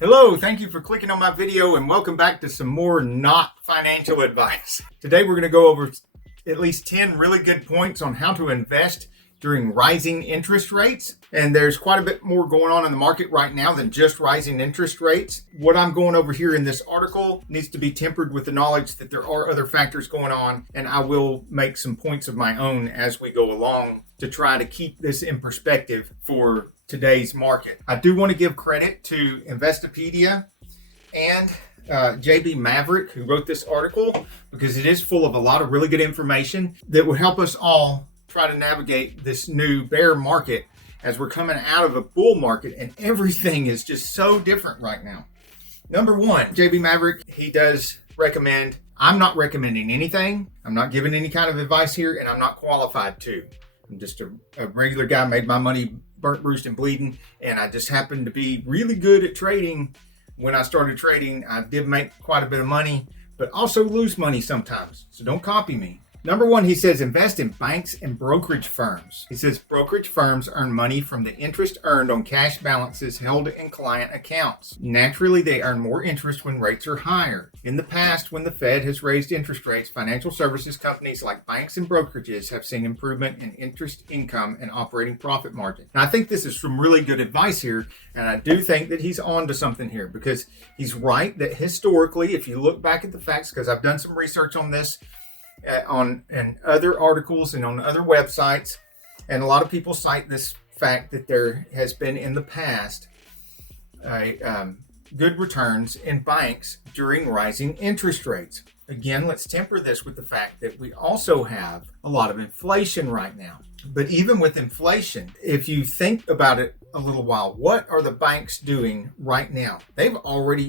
Hello, thank you for clicking on my video and welcome back to some more not financial advice. Today we're going to go over at least 10 really good points on how to invest during rising interest rates. And there's quite a bit more going on in the market right now than just rising interest rates. What I'm going over here in this article needs to be tempered with the knowledge that there are other factors going on, and I will make some points of my own as we go along to try to keep this in perspective for today's market. I do want to give credit to Investopedia and JB Maverick, who wrote this article, because it is full of a lot of really good information that will help us all try to navigate this new bear market as we're coming out of a bull market, and everything is just so different right now. Number one, JB Maverick, he does recommend, I'm not recommending anything. I'm not giving any kind of advice here, and I'm not qualified to. I'm just a regular guy, made my money burnt, bruised, and bleeding, and I just happened to be really good at trading. When I started trading, I did make quite a bit of money, but also lose money sometimes, so don't copy me. Number one, he says invest in banks and brokerage firms. He says brokerage firms earn money from the interest earned on cash balances held in client accounts. Naturally, they earn more interest when rates are higher. In the past, when the Fed has raised interest rates, financial services companies like banks and brokerages have seen improvement in interest income and operating profit margin. Now, I think this is some really good advice here, and I do think that he's on to something here, because he's right that historically, if you look back at the facts, because I've done some research on this, on other articles and on other websites, and a lot of people cite this fact that there has been in the past good returns in banks during rising interest rates. Again, let's temper this with the fact that we also have a lot of inflation right now. But even with inflation, if you think about it a little while, what are the banks doing right now?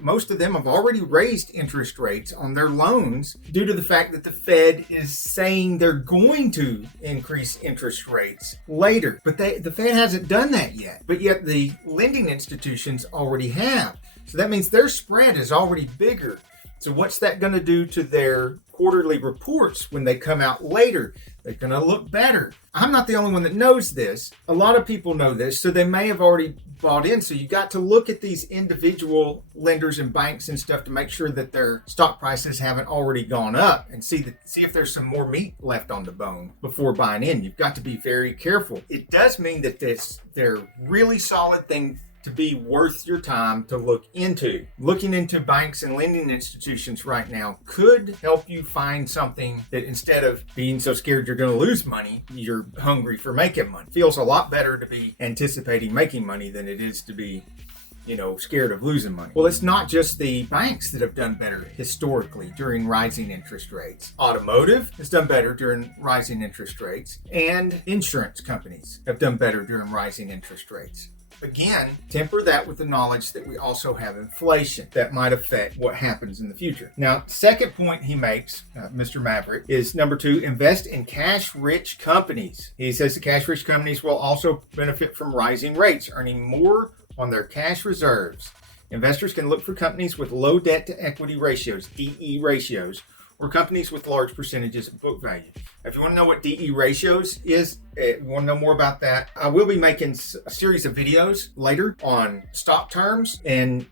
Most of them have already raised interest rates on their loans due to the fact that the Fed is saying they're going to increase interest rates later. But the Fed hasn't done that yet. But yet the lending institutions already have. So that means their spread is already bigger. So what's that going to do to their quarterly reports when they come out later? They're going to look better. I'm not the only one that knows this. A lot of people know this, so they may have already bought in. So you got to look at these individual lenders and banks and stuff to make sure that their stock prices haven't already gone up, and see if there's some more meat left on the bone before buying in. You've got to be very careful. It does mean that they're really solid thing to be worth your time to look into. Looking into banks and lending institutions right now could help you find something that, instead of being so scared you're going to lose money, you're hungry for making money. It feels a lot better to be anticipating making money than it is to be, scared of losing money. Well, it's not just the banks that have done better historically during rising interest rates. Automotive has done better during rising interest rates, and insurance companies have done better during rising interest rates. Again, temper that with the knowledge that we also have inflation that might affect what happens in the future. Now, second point he makes, Mr. Maverick, is number two, invest in cash-rich companies. He says the cash-rich companies will also benefit from rising rates, earning more on their cash reserves. Investors can look for companies with low debt-to-equity ratios, DE ratios, or companies with large percentages of book value. If you want to know what DE ratios is, you want to know more about that, I will be making a series of videos later on stock terms, and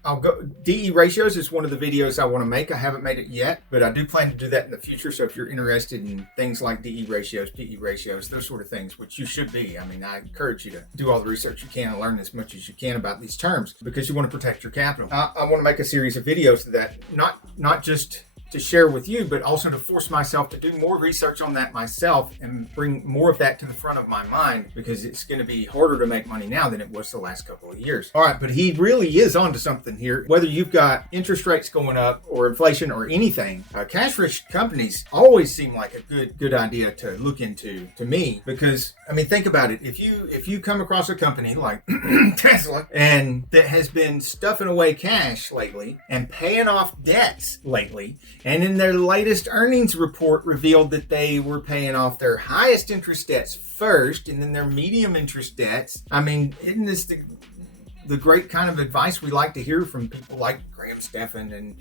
DE ratios is one of the videos I want to make. I haven't made it yet, but I do plan to do that in the future. So if you're interested in things like DE ratios, PE ratios, those sort of things, which you should be, I encourage you to do all the research you can and learn as much as you can about these terms, because you want to protect your capital. I want to make a series of videos that not just to share with you, but also to force myself to do more research on that myself and bring more of that to the front of my mind, because it's going to be harder to make money now than it was the last couple of years. All right, but he really is onto something here. Whether you've got interest rates going up or inflation or anything, cash-rich companies always seem like a good idea to look into to me, because think about it. If you come across a company like Tesla, and that has been stuffing away cash lately and paying off debts lately, and in their latest earnings report revealed that they were paying off their highest interest debts first, and then their medium interest debts. Isn't this the great kind of advice we like to hear from people like Graham Stephan and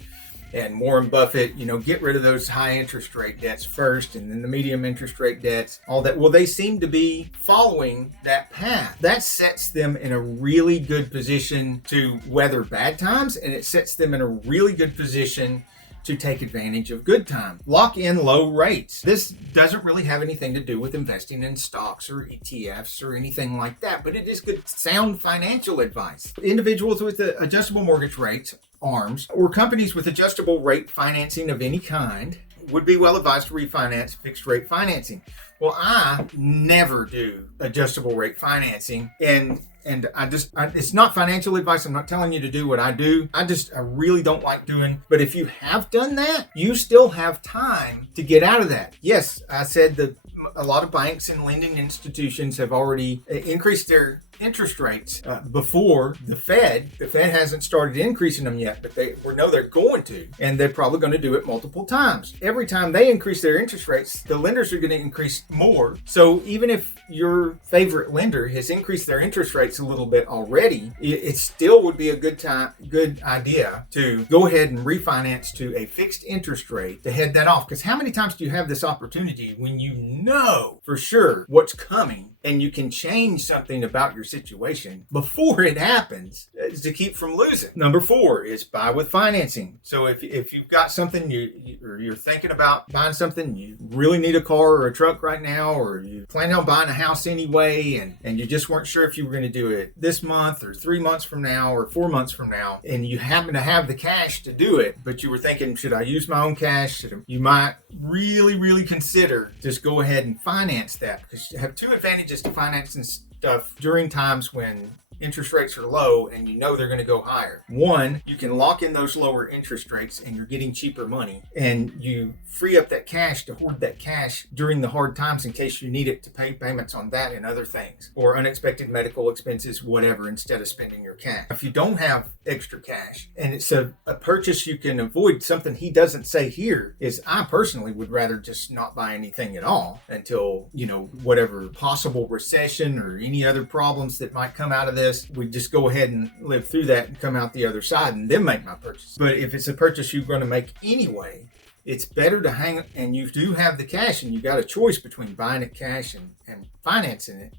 and Warren Buffett, get rid of those high interest rate debts first and then the medium interest rate debts, all that. Well, they seem to be following that path. That sets them in a really good position to weather bad times, and it sets them in a really good position to take advantage of good time. Lock in low rates. This doesn't really have anything to do with investing in stocks or ETFs or anything like that, but it is good, sound financial advice. Individuals with adjustable mortgage rates, ARMs, or companies with adjustable rate financing of any kind would be well advised to refinance fixed rate financing. Well, I never do adjustable rate financing, and it's not financial advice. I'm not telling you to do what I do. I really don't like doing. But if you have done that, you still have time to get out of that. Yes, I said that a lot of banks and lending institutions have already increased their interest rates before the Fed. The Fed hasn't started increasing them yet, but we know they're going to, and they're probably going to do it multiple times. Every time they increase their interest rates, the lenders are going to increase more. So even if your favorite lender has increased their interest rates a little bit already, it still would be a good idea to go ahead and refinance to a fixed interest rate to head that off. Because how many times do you have this opportunity when you know for sure what's coming and you can change something about your situation before it happens to keep from losing? Number 4 is buy with financing. So if you've got something you're thinking about buying something, you really need a car or a truck right now, or you plan on buying a house anyway, and you just weren't sure if you were going to do it this month or 3 months from now or 4 months from now, and you happen to have the cash to do it, but you were thinking, should I use my own cash? You might really consider just go ahead and finance that, because you have 2 advantages to financing stuff during times when interest rates are low and you know they're going to go higher. 1, you can lock in those lower interest rates and you're getting cheaper money, and you free up that cash to hoard that cash during the hard times in case you need it to pay payments on that and other things, or unexpected medical expenses, whatever, instead of spending your cash. If you don't have extra cash and it's a purchase you can avoid, something he doesn't say here is I personally would rather just not buy anything at all until, whatever possible recession or any other problems that might come out of this, we just go ahead and live through that and come out the other side and then make my purchase. But if it's a purchase you're going to make anyway, it's better to hang, and you do have the cash and you got a choice between buying it cash and financing it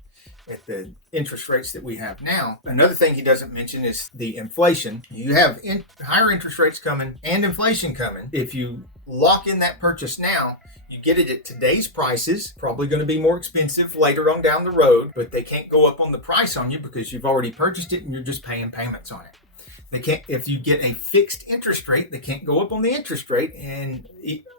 at the interest rates that we have now. Another thing he doesn't mention is the inflation. You have higher interest rates coming and inflation coming. If you lock in that purchase now, you get it at today's prices, probably going to be more expensive later on down the road, but they can't go up on the price on you because you've already purchased it and you're just paying payments on it. They can't, if you get a fixed interest rate, they can't go up on the interest rate and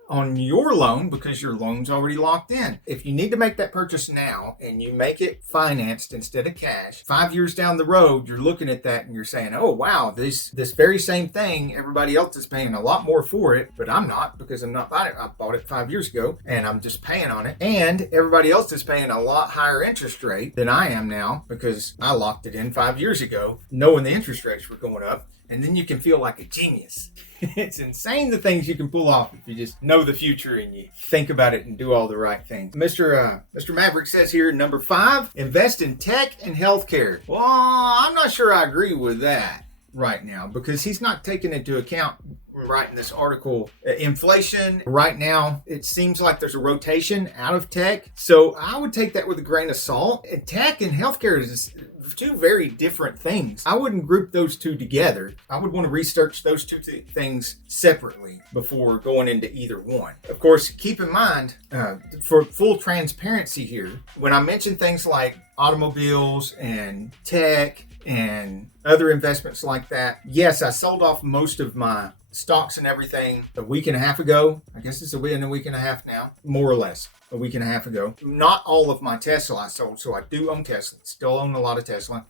on your loan because your loan's already locked in. If you need to make that purchase now and you make it financed instead of cash, 5 years down the road, you're looking at that and you're saying, oh, wow, this very same thing, everybody else is paying a lot more for it, but I'm not, because I'm not buying it. I bought it 5 years ago and I'm just paying on it. And everybody else is paying a lot higher interest rate than I am now because I locked it in 5 years ago, knowing the interest rates were going up. And then you can feel like a genius. It's insane the things you can pull off if you just know the future and you think about it and do all the right things. Mr. Maverick says here, number 5, invest in tech and healthcare. Well, I'm not sure I agree with that right now, because he's not taking into account, writing this article, inflation. Right now, it seems like there's a rotation out of tech. So I would take that with a grain of salt. And tech and healthcare is 2 very different things. I wouldn't group those 2 together. I would want to research those 2 things separately before going into either one. Of course, keep in mind, for full transparency here, when I mention things like automobiles and tech and other investments like that, yes, I sold off most of my stocks and everything a week and a half ago. I guess it's a week and a half now, more or less. A week and a half ago. Not all of my Tesla I sold, so I do own Tesla. Still own a lot of Tesla.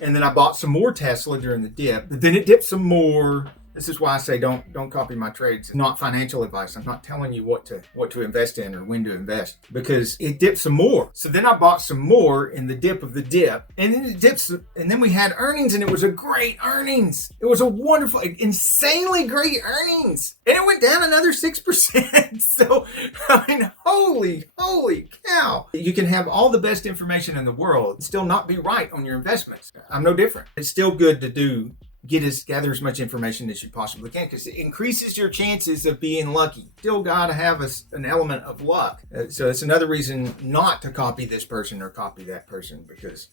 And then I bought some more Tesla during the dip, but then it dipped some more. This is why I say don't copy my trades. It's not financial advice. I'm not telling you what to invest in or when to invest, because it dipped some more. So then I bought some more in the dip of the dip, and then it dips, and then we had earnings, and it was a great earnings. It was a wonderful, insanely great earnings, and it went down another 6%. So I mean, holy cow! You can have all the best information in the world and still not be right on your investments. I'm no different. It's still good to do gather as much information as you possibly can, because it increases your chances of being lucky. Still got to have an element of luck. So it's another reason not to copy this person or copy that person, because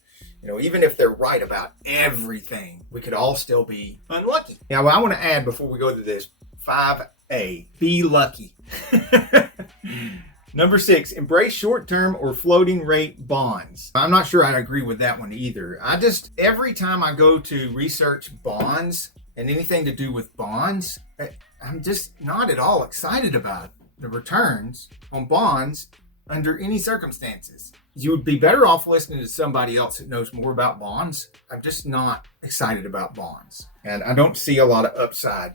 even if they're right about everything, we could all still be unlucky. Now, I want to add before we go to this 5A, be lucky. Number 6, embrace short-term or floating rate bonds. I'm not sure I agree with that one either. Every time I go to research bonds and anything to do with bonds, I'm just not at all excited about the returns on bonds under any circumstances. You would be better off listening to somebody else that knows more about bonds. I'm just not excited about bonds. And I don't see a lot of upside.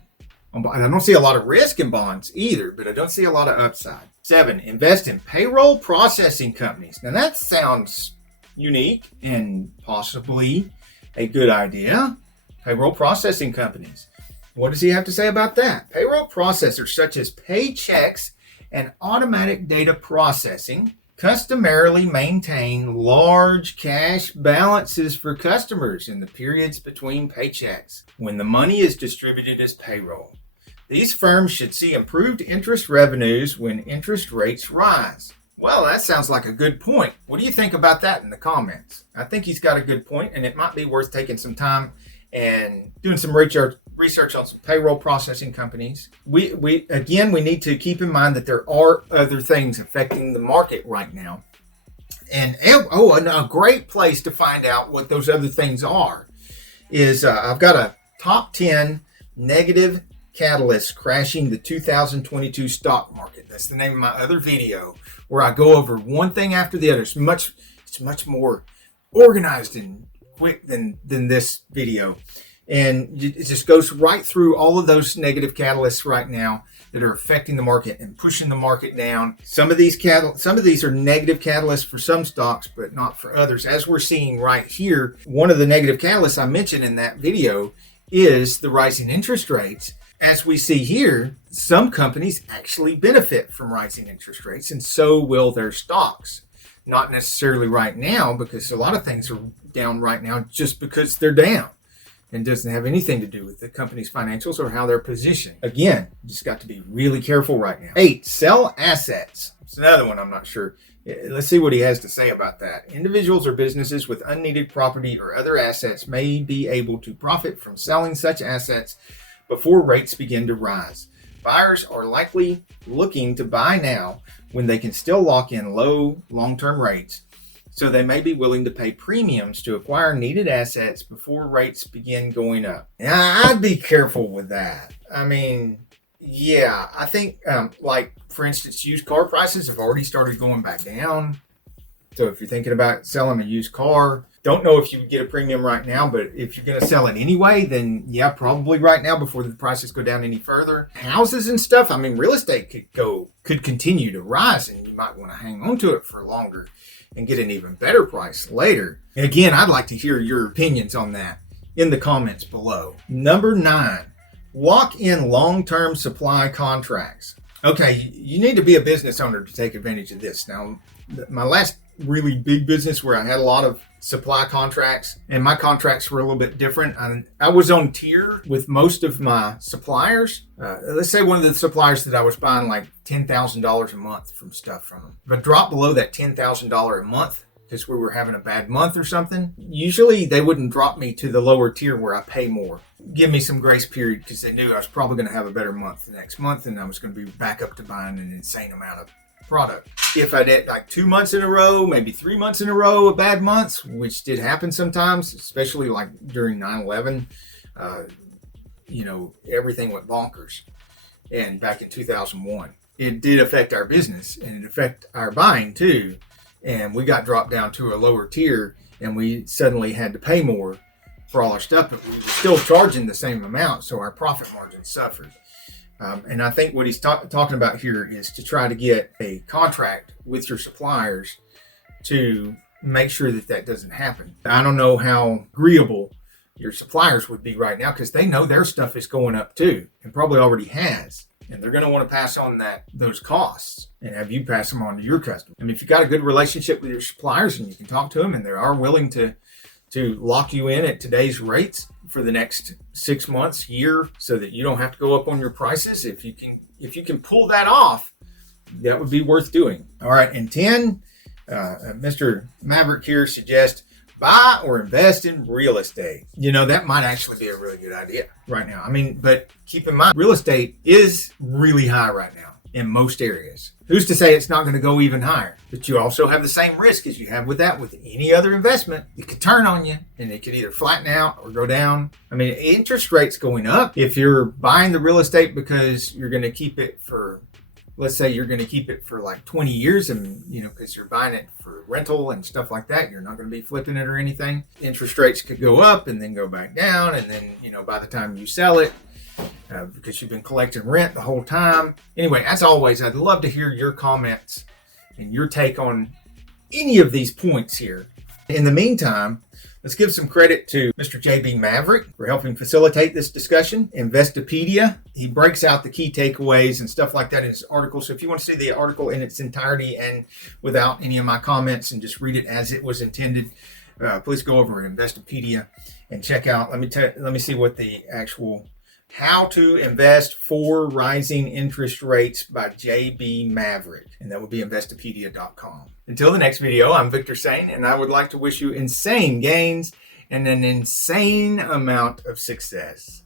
I don't see a lot of risk in bonds either, but I don't see a lot of upside. 7, invest in payroll processing companies. Now that sounds unique and possibly a good idea. Payroll processing companies. What does he have to say about that? Payroll processors such as paychecks and automatic data processing customarily maintain large cash balances for customers in the periods between paychecks when the money is distributed as payroll. These firms should see improved interest revenues when interest rates rise. Well, that sounds like a good point. What do you think about that in the comments? I think he's got a good point, and it might be worth taking some time and doing some research on some payroll processing companies. We need to keep in mind that there are other things affecting the market right now. And a great place to find out what those other things are is I've got a top 10 negative catalysts crashing the 2022 stock market. That's the name of my other video, where I go over one thing after the other. It's much more organized and quick than this video. And it just goes right through all of those negative catalysts right now that are affecting the market and pushing the market down. Some of these are negative catalysts for some stocks, but not for others. As we're seeing right here, one of the negative catalysts I mentioned in that video is the rising interest rates. As we see here, some companies actually benefit from rising interest rates, and so will their stocks. Not necessarily right now, because a lot of things are down right now just because they're down. And doesn't have anything to do with the company's financials or how they're positioned. Again, you just got to be really careful right now. 8, sell assets. It's another one I'm not sure. Let's see what he has to say about that. Individuals or businesses with unneeded property or other assets may be able to profit from selling such assets before rates begin to rise. Buyers are likely looking to buy now when they can still lock in low long-term rates, so they may be willing to pay premiums to acquire needed assets before rates begin going up. Now, I'd be careful with that. I mean, yeah, I think like, for instance, used car prices have already started going back down. So if you're thinking about selling a used car, don't know if you would get a premium right now, but if you're going to sell it anyway, then yeah, probably right now before the prices go down any further. Houses and stuff, I mean, real estate could continue to rise, and you might want to hang on to it for longer and get an even better price later. And again, I'd like to hear your opinions on that in the comments below. Number 9, lock in long-term supply contracts. Okay, you need to be a business owner to take advantage of this. Now, my last really big business where I had a lot of supply contracts, and my contracts were a little bit different. I was on tier with most of my suppliers. Let's say one of the suppliers that I was buying like $10,000 a month from them. If I dropped below that $10,000 a month because we were having a bad month or something, usually they wouldn't drop me to the lower tier where I pay more. Give me some grace period, because they knew I was probably going to have a better month the next month, and I was going to be back up to buying an insane amount of product. If I did like 2 months in a row, maybe 3 months in a row of bad months, which did happen sometimes, especially like during 9/11, everything went bonkers. And back in 2001, it did affect our business, and it affected our buying too. And we got dropped down to a lower tier, and we suddenly had to pay more for all our stuff, but we were still charging the same amount, so our profit margin suffered. And I think what he's talking about here is to try to get a contract with your suppliers to make sure that doesn't happen. I don't know how agreeable your suppliers would be right now, because they know their stuff is going up too, and probably already has. And they're going to want to pass on those costs and have you pass them on to your customers. I mean, if you've got a good relationship with your suppliers and you can talk to them and they are willing to lock you in at today's rates, for the next 6 months, year, so that you don't have to go up on your prices. If you can pull that off, that would be worth doing. All right, and 10, Mr. Maverick here suggests buy or invest in real estate. That might actually be a really good idea right now. But keep in mind, real estate is really high right now in most areas. Who's to say it's not going to go even higher? But you also have the same risk as you have with any other investment. It could turn on you, and it could either flatten out or go down. Interest rates going up. If you're buying the real estate because you're going to keep it for, let's say you're going to keep it for like 20 years and, because you're buying it for rental and stuff like that, you're not going to be flipping it or anything. Interest rates could go up and then go back down. And then, by the time you sell it, because you've been collecting rent the whole time. Anyway, as always, I'd love to hear your comments and your take on any of these points here. In the meantime, let's give some credit to Mr. JB Maverick for helping facilitate this discussion. Investopedia, he breaks out the key takeaways and stuff like that in his article. So if you want to see the article in its entirety and without any of my comments and just read it as it was intended, please go over to Investopedia and check out. Let me see what the actual How to Invest for Rising Interest Rates by JB Maverick. And that would be Investopedia.com. Until the next video, I'm Victor Sane, and I would like to wish you insane gains and an insane amount of success.